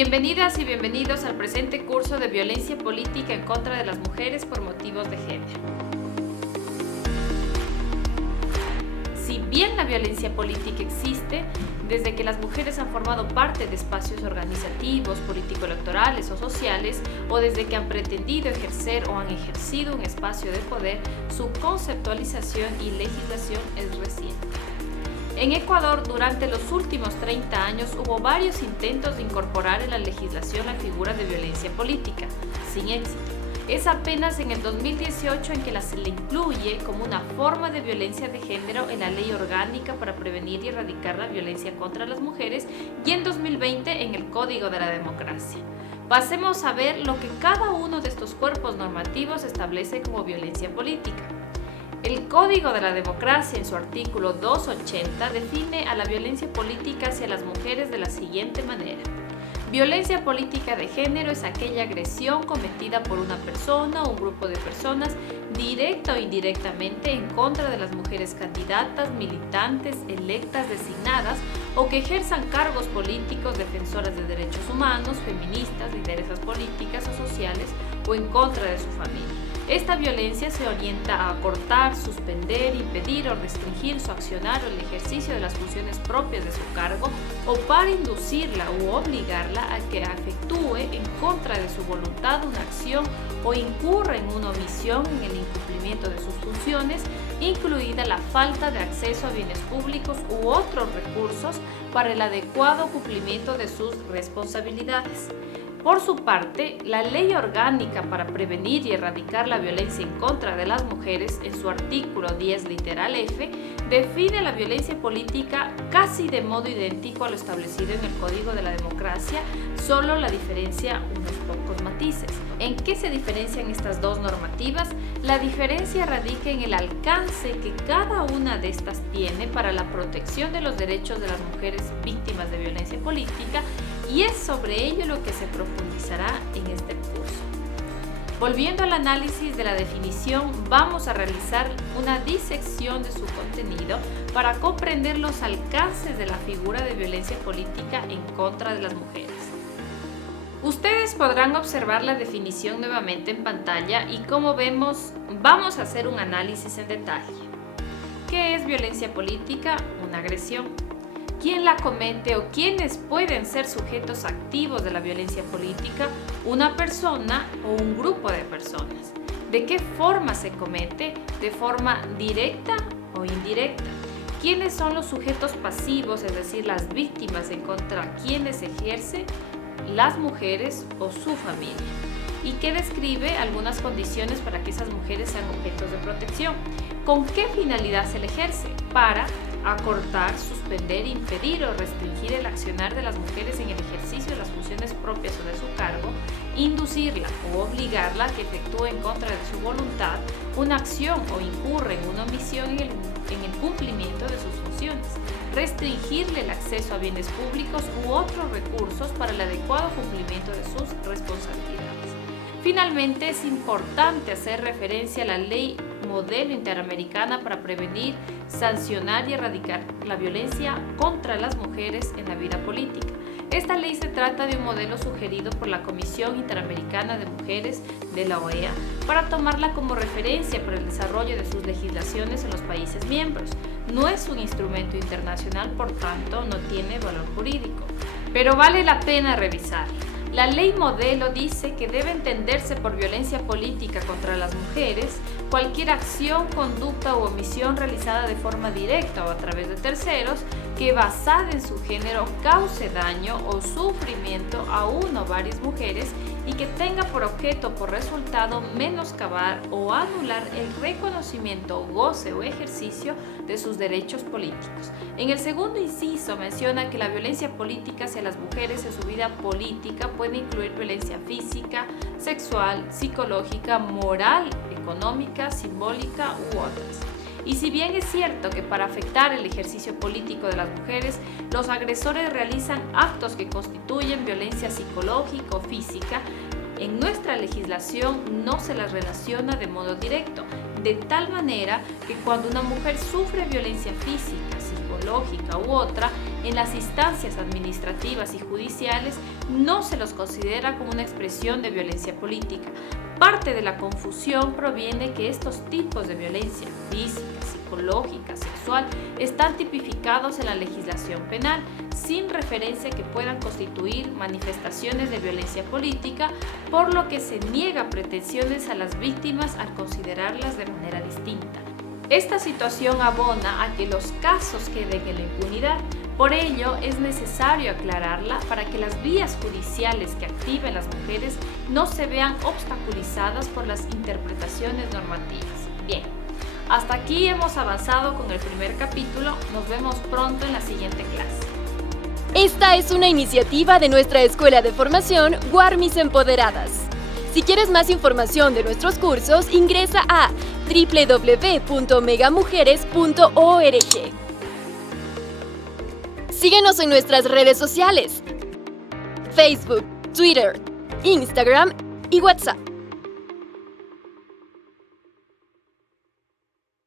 Bienvenidas y bienvenidos al presente curso de Violencia Política en contra de las mujeres por motivos de género. Si bien la violencia política existe, desde que las mujeres han formado parte de espacios organizativos, político-electorales o sociales, o desde que han pretendido ejercer o han ejercido un espacio de poder, su conceptualización y legislación es reciente. En Ecuador, durante los últimos 30 años, hubo varios intentos de incorporar en la legislación la figura de violencia política, sin éxito. Es apenas en el 2018 en que se le incluye como una forma de violencia de género en la Ley Orgánica para prevenir y erradicar la violencia contra las mujeres y en 2020 en el Código de la Democracia. Pasemos a ver lo que cada uno de estos cuerpos normativos establece como violencia política. El Código de la Democracia, en su artículo 280, define a la violencia política hacia las mujeres de la siguiente manera. Violencia política de género es aquella agresión cometida por una persona o un grupo de personas, directa o indirectamente, en contra de las mujeres candidatas, militantes, electas, designadas o que ejerzan cargos políticos, defensoras de derechos humanos, feministas, lideresas políticas o sociales o en contra de su familia. Esta violencia se orienta a acortar, suspender, impedir o restringir su accionar o el ejercicio de las funciones propias de su cargo o para inducirla u obligarla a que efectúe en contra de su voluntad una acción o incurra en una omisión en el incumplimiento de sus funciones, incluida la falta de acceso a bienes públicos u otros recursos para el adecuado cumplimiento de sus responsabilidades. Por su parte, la Ley Orgánica para prevenir y erradicar la violencia en contra de las mujeres, en su artículo 10 literal F, define la violencia política casi de modo idéntico a lo establecido en el Código de la Democracia, solo la diferencia unos pocos matices. ¿En qué se diferencian estas dos normativas? La diferencia radica en el alcance que cada una de estas tiene para la protección de los derechos de las mujeres víctimas de violencia política, y es sobre ello lo que se profundizará en este curso. Volviendo al análisis de la definición, vamos a realizar una disección de su contenido para comprender los alcances de la figura de violencia política en contra de las mujeres. Ustedes podrán observar la definición nuevamente en pantalla y como vemos, vamos a hacer un análisis en detalle. ¿Qué es violencia política? Una agresión. ¿Quién la comete o quiénes pueden ser sujetos activos de la violencia política? Una persona o un grupo de personas. ¿De qué forma se comete? ¿De forma directa o indirecta? ¿Quiénes son los sujetos pasivos, es decir, las víctimas en contra quienes ejerce? Las mujeres o su familia. Y que describe algunas condiciones para que esas mujeres sean objetos de protección. ¿Con qué finalidad se le ejerce? Para acortar, suspender, impedir o restringir el accionar de las mujeres en el ejercicio de las funciones propias o de su cargo, inducirla o obligarla a que efectúe en contra de su voluntad una acción o incurre en una omisión en el cumplimiento de sus funciones, restringirle el acceso a bienes públicos u otros recursos para el adecuado cumplimiento de sus responsabilidades. Finalmente, es importante hacer referencia a la Ley Modelo Interamericana para prevenir, sancionar y erradicar la violencia contra las mujeres en la vida política. Esta ley se trata de un modelo sugerido por la Comisión Interamericana de Mujeres de la OEA para tomarla como referencia para el desarrollo de sus legislaciones en los países miembros. No es un instrumento internacional, por tanto, no tiene valor jurídico, pero vale la pena revisarla. La ley modelo dice que debe entenderse por violencia política contra las mujeres cualquier acción, conducta u omisión realizada de forma directa o a través de terceros que basada en su género cause daño o sufrimiento a una o varias mujeres y que tenga por objeto o por resultado menoscabar o anular el reconocimiento, goce o ejercicio de sus derechos políticos. En el segundo inciso menciona que la violencia política hacia las mujeres en su vida política puede incluir violencia física, sexual, psicológica, moral, económica, simbólica u otras. Y si bien es cierto que para afectar el ejercicio político de las mujeres, los agresores realizan actos que constituyen violencia psicológica o física, en nuestra legislación no se las relaciona de modo directo, de tal manera que cuando una mujer sufre violencia física, psicológica u otra, en las instancias administrativas y judiciales no se los considera como una expresión de violencia política. Parte de la confusión proviene que estos tipos de violencia física, psicológica, sexual, están tipificados en la legislación penal, sin referencia que puedan constituir manifestaciones de violencia política, por lo que se niega pretensiones a las víctimas al considerarlas de manera distinta. Esta situación abona a que los casos queden en la impunidad. Por ello, es necesario aclararla para que las vías judiciales que activen las mujeres no se vean obstaculizadas por las interpretaciones normativas. Bien, hasta aquí hemos avanzado con el primer capítulo. Nos vemos pronto en la siguiente clase. Esta es una iniciativa de nuestra Escuela de Formación Guarmis Empoderadas. Si quieres más información de nuestros cursos, ingresa a www.megamujeres.org. Síguenos en nuestras redes sociales: Facebook, Twitter, Instagram y WhatsApp.